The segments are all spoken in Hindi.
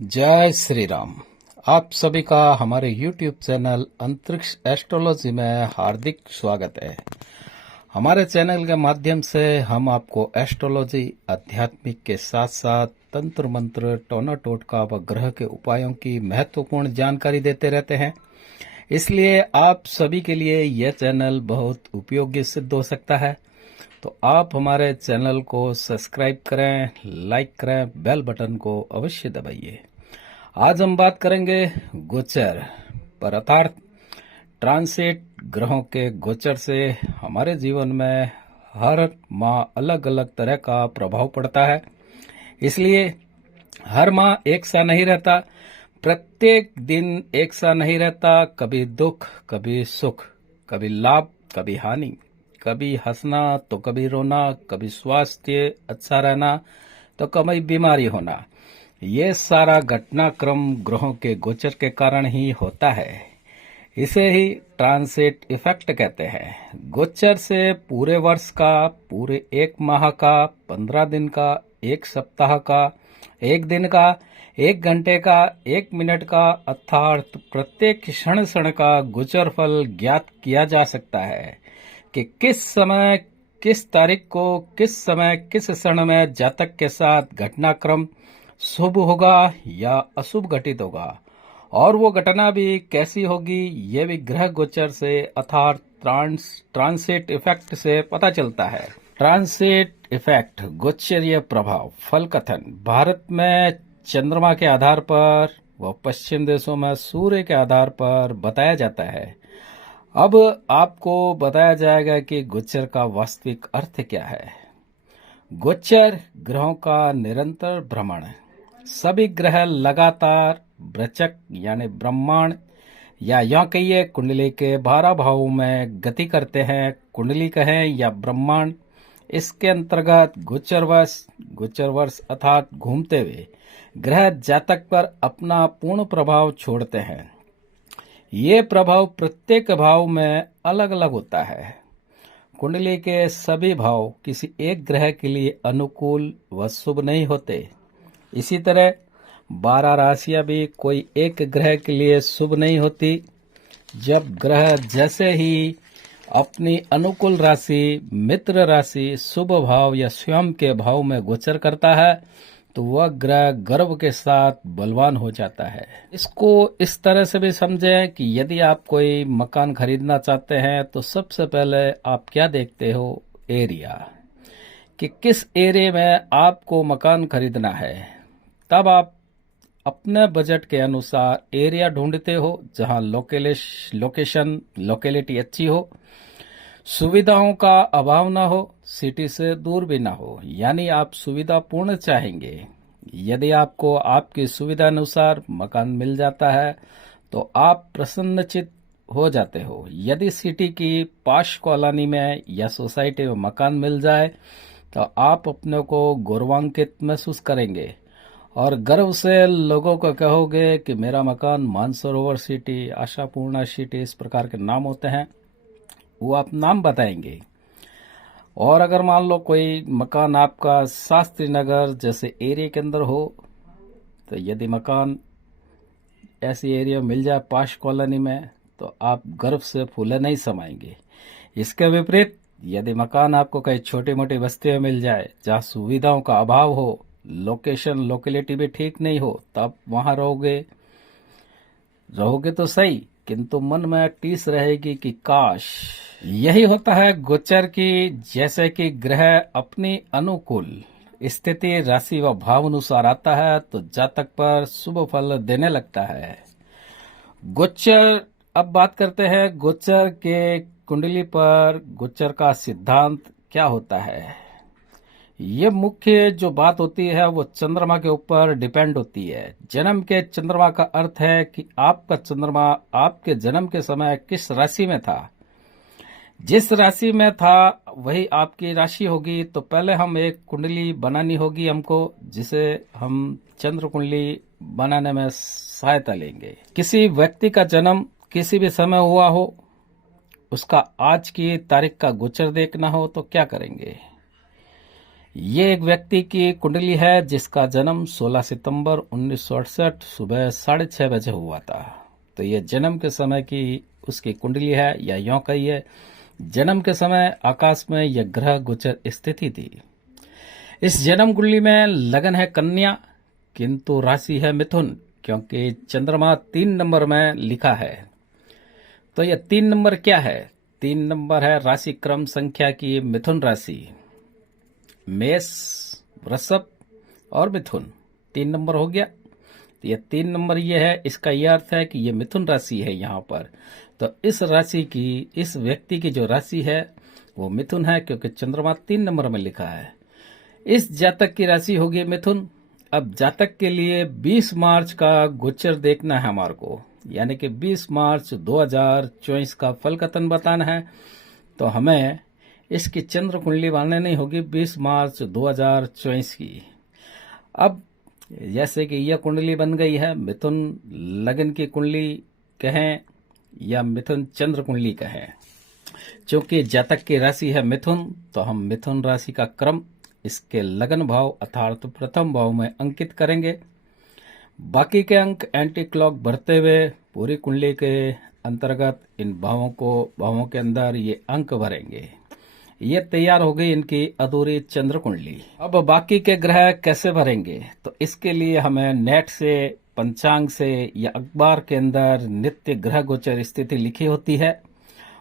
जय श्री राम। आप सभी का हमारे YouTube चैनल अंतरिक्ष एस्ट्रोलॉजी में हार्दिक स्वागत है। हमारे चैनल के माध्यम से हम आपको एस्ट्रोलॉजी, आध्यात्मिक के साथ साथ तंत्र मंत्र, टोना टोटका व ग्रह के उपायों की महत्वपूर्ण जानकारी देते रहते हैं। इसलिए आप सभी के लिए यह चैनल बहुत उपयोगी सिद्ध हो सकता है। तो आप हमारे चैनल को सब्सक्राइब करें, लाइक करें, बेल बटन को अवश्य दबाइए। आज हम बात करेंगे गोचर पर, अर्थात ट्रांसिट। ग्रहों के गोचर से हमारे जीवन में हर माह अलग अलग तरह का प्रभाव पड़ता है। इसलिए हर माह एक सा नहीं रहता, प्रत्येक दिन एक सा नहीं रहता। कभी दुख, कभी सुख, कभी लाभ, कभी हानि, कभी हंसना तो कभी रोना, कभी स्वास्थ्य अच्छा रहना तो कभी बीमारी होना। ये सारा घटनाक्रम ग्रहों के गोचर के कारण ही होता है। इसे ही ट्रांसिट इफेक्ट कहते हैं। गोचर से पूरे वर्ष का, पूरे एक माह का, 15 दिन का, एक सप्ताह का, एक दिन का, एक घंटे का, एक मिनट का, अर्थात प्रत्येक क्षण क्षण का गोचर फल ज्ञात किया जा सकता है कि किस समय, किस तारीख को, किस समय, किस क्षण में जातक के साथ घटनाक्रम शुभ होगा या अशुभ घटित होगा, और वो घटना भी कैसी होगी, ये भी ग्रह गोचर से अर्थात ट्रांसिट इफेक्ट से पता चलता है। ट्रांसिट इफेक्ट, गोचरीय प्रभाव, फल कथन। भारत में चंद्रमा के आधार पर व पश्चिम देशों में सूर्य के आधार पर बताया जाता है। अब आपको बताया जाएगा कि गोचर का वास्तविक अर्थ क्या है। गोचर ग्रहों का निरंतर भ्रमण। सभी ग्रह लगातार वृश्चिक यानी ब्रह्मांड या यूं कहिए कुंडली के 12 भावों में गति करते हैं। कुंडली कहें या ब्रह्मांड, इसके अंतर्गत गोचर वर्ष अर्थात घूमते हुए ग्रह जातक पर अपना पूर्ण प्रभाव छोड़ते हैं। ये प्रभाव प्रत्येक भाव में अलग अलग होता है। कुंडली के सभी भाव किसी एक ग्रह के लिए अनुकूल व शुभ नहीं होते। इसी तरह 12 राशियां भी कोई एक ग्रह के लिए शुभ नहीं होती। जब ग्रह जैसे ही अपनी अनुकूल राशि, मित्र राशि, शुभ भाव या स्वयं के भाव में गोचर करता है तो वह ग्रह गर्व के साथ बलवान हो जाता है। इसको इस तरह से भी समझें कि यदि आप कोई मकान खरीदना चाहते हैं तो सबसे पहले आप क्या देखते हो, एरिया, कि किस एरिया में आपको मकान खरीदना है। तब आप अपने बजट के अनुसार एरिया ढूंढते हो जहां लोकेलिटी अच्छी हो, सुविधाओं का अभाव ना हो, सिटी से दूर भी ना हो, यानी आप सुविधा पूर्ण चाहेंगे। यदि आपको आपकी सुविधा अनुसार मकान मिल जाता है तो आप प्रसन्नचित्त हो जाते हो। यदि सिटी की पाश कॉलोनी में या सोसाइटी में मकान मिल जाए तो आप अपने को गौरवान्वित महसूस करेंगे और गर्व से लोगों को कहोगे कि मेरा मकान मानसरोवर सिटी, आशापूर्णा सिटी, इस प्रकार के नाम होते हैं, वो आप नाम बताएंगे। और अगर मान लो कोई मकान आपका शास्त्री नगर जैसे एरिया के अंदर हो तो यदि मकान ऐसी एरिया मिल जाए पाश कॉलोनी में तो आप गर्व से फूले नहीं समाएंगे। इसके विपरीत यदि मकान आपको कहीं छोटी मोटी बस्ती में मिल जाए जहाँ सुविधाओं का अभाव हो, लोकेलिटी भी ठीक नहीं हो, तब वहां रहोगे तो सही, किंतु मन में टीस रहेगी कि काश। यही होता है गोचर की। जैसे कि ग्रह अपनी अनुकूल स्थिति, राशि व भाव अनुसार आता है तो जातक पर शुभ फल देने लगता है। गोचर, अब बात करते हैं गोचर के कुंडली पर गोचर का सिद्धांत क्या होता है। ये मुख्य जो बात होती है वो चंद्रमा के ऊपर डिपेंड होती है। जन्म के चंद्रमा का अर्थ है कि आपका चंद्रमा आपके जन्म के समय किस राशि में था। जिस राशि में था वही आपकी राशि होगी। तो पहले हम एक कुंडली बनानी होगी हमको, जिसे हम चंद्र कुंडली बनाने में सहायता लेंगे। किसी व्यक्ति का जन्म किसी भी समय हुआ हो, उसका आज की तारीख का गोचर देखना हो तो क्या करेंगे। ये एक व्यक्ति की कुंडली है जिसका जन्म 16 सितंबर 1968 सुबह 6:30 बजे हुआ था। तो ये जन्म के समय की उसकी कुंडली है, या यूं कहिए जन्म के समय आकाश में यह ग्रह गोचर स्थिति थी। इस जन्म कुंडली में लगन है कन्या, किंतु राशि है मिथुन, क्योंकि चंद्रमा 3 नंबर में लिखा है। तो यह 3 नंबर क्या है? 3 नंबर है राशि क्रम संख्या की मिथुन राशि। मेष, वृषभ और मिथुन 3 नंबर हो गया। तो ये 3 नंबर ये है, इसका यह अर्थ है कि ये मिथुन राशि है यहाँ पर। तो इस राशि की, इस व्यक्ति की जो राशि है वो मिथुन है, क्योंकि चंद्रमा 3 नंबर में लिखा है। इस जातक की राशि होगी मिथुन। अब जातक के लिए 20 मार्च का गोचर देखना है हमारे को, यानी कि 20 मार्च 2024 का फल कथन बताना है। तो हमें इसकी चंद्र कुंडली बनानी नहीं होगी 20 मार्च 2024 की। अब जैसे कि यह कुंडली बन गई है, मिथुन लगन की कुंडली कहें या मिथुन चंद्र कुंडली कहें, चूंकि जातक की राशि है मिथुन, तो हम मिथुन राशि का क्रम इसके लगन भाव अर्थात प्रथम भाव में अंकित करेंगे। बाकी के अंक एंटी क्लॉक बढ़ते हुए पूरी कुंडली के अंतर्गत इन भावों के अंदर ये अंक भरेंगे। ये तैयार हो गई इनकी अधूरी चंद्र कुंडली। अब बाकी के ग्रह कैसे भरेंगे? तो इसके लिए हमें नेट से, पंचांग से या अखबार के अंदर नित्य ग्रह गोचर स्थिति लिखी होती है,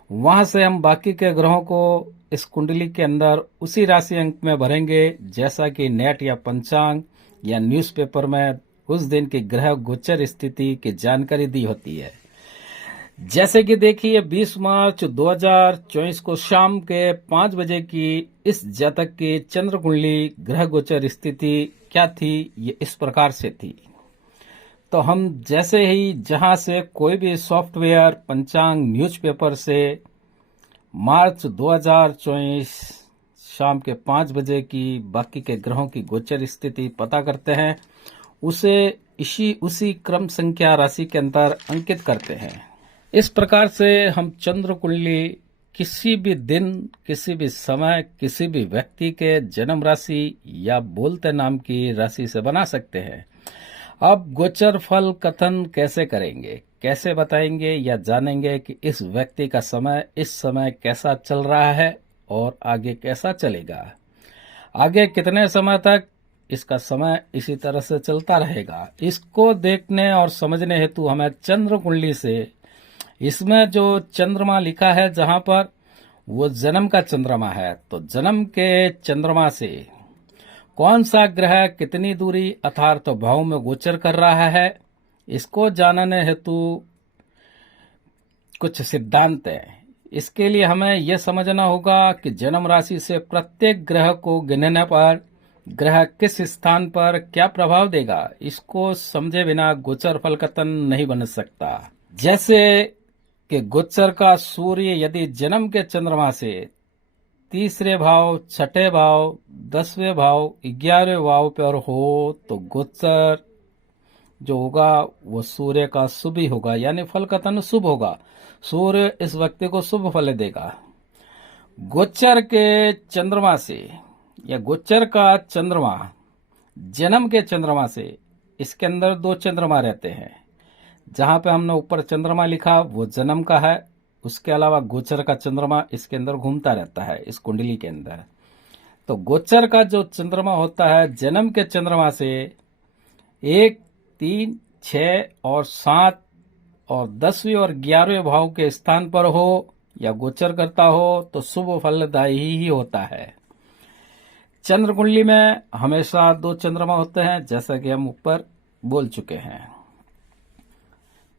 वहां से हम बाकी के ग्रहों को इस कुंडली के अंदर उसी राशि अंक में भरेंगे जैसा कि नेट या पंचांग या न्यूज़पेपर में उस दिन की ग्रह गोचर स्थिति की जानकारी दी होती है। जैसे कि देखिए 20 मार्च 2024 को शाम के 5 बजे की इस जातक की चंद्र कुंडली ग्रह गोचर स्थिति क्या थी, ये इस प्रकार से थी। तो हम जैसे ही जहां से कोई भी सॉफ्टवेयर, पंचांग, न्यूज़पेपर से मार्च 2024 शाम के 5 बजे की बाकी के ग्रहों की गोचर स्थिति पता करते हैं, उसे उसी क्रम संख्या राशि के अंदर अंकित करते हैं। इस प्रकार से हम चंद्र कुंडली किसी भी दिन, किसी भी समय, किसी भी व्यक्ति के जन्म राशि या बोलते नाम की राशि से बना सकते हैं। अब गोचर फल कथन कैसे करेंगे, कैसे बताएंगे या जानेंगे कि इस व्यक्ति का समय इस समय कैसा चल रहा है और आगे कैसा चलेगा। आगे कितने समय तक इसका समय इसी तरह से चलता रहेगा, इसको देखने और समझने हेतु हमें चंद्र कुंडली से, इसमें जो चंद्रमा लिखा है जहां पर, वो जन्म का चंद्रमा है। तो जन्म के चंद्रमा से कौन सा ग्रह कितनी दूरी अर्थात भाव में गोचर कर रहा है, इसको जानने हेतु कुछ सिद्धांत है। इसके लिए हमें यह समझना होगा कि जन्म राशि से प्रत्येक ग्रह को गिनने पर ग्रह किस स्थान पर क्या प्रभाव देगा, इसको समझे बिना गोचर फल कथन नहीं बन सकता। जैसे कि गोचर का सूर्य यदि जन्म के चंद्रमा से तीसरे भाव, छठे भाव, 10वें भाव, 11वें भाव पर हो, तो गोचर जो होगा वो सूर्य का शुभ ही होगा, यानी फल कथन शुभ होगा। सूर्य इस व्यक्ति को शुभ फल देगा। गोचर के चंद्रमा से या गोचर का चंद्रमा जन्म के चंद्रमा से, इसके अंदर 2 चंद्रमा रहते हैं। जहां पे हमने ऊपर चंद्रमा लिखा वो जन्म का है, उसके अलावा गोचर का चंद्रमा इसके अंदर घूमता रहता है इस कुंडली के अंदर। तो गोचर का जो चंद्रमा होता है जन्म के चंद्रमा से 1, 3, 6 और 7 और 10वें और 11वें भाव के स्थान पर हो या गोचर करता हो तो शुभ फलदायी ही होता है। चंद्र कुंडली में हमेशा 2 चंद्रमा होते हैं, जैसा कि हम ऊपर बोल चुके हैं।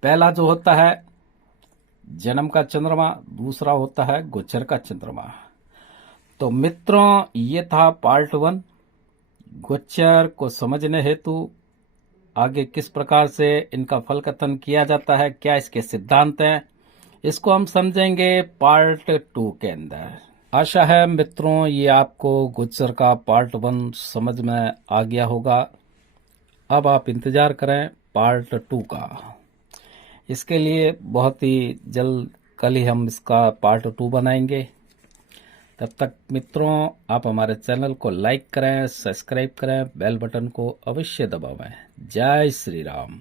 पहला जो होता है जन्म का चंद्रमा, दूसरा होता है गोचर का चंद्रमा। तो मित्रों, ये था पार्ट 1। गोचर को समझने हेतु आगे किस प्रकार से इनका फल कथन किया जाता है, क्या इसके सिद्धांत हैं, इसको हम समझेंगे पार्ट 2 के अंदर। आशा है मित्रों ये आपको गोचर का पार्ट 1 समझ में आ गया होगा। अब आप इंतजार करें पार्ट 2 का। इसके लिए बहुत ही जल्द कल ही हम इसका पार्ट 2 बनाएंगे। तब तक मित्रों आप हमारे चैनल को लाइक करें, सब्सक्राइब करें, बेल बटन को अवश्य दबावें। जय श्री राम।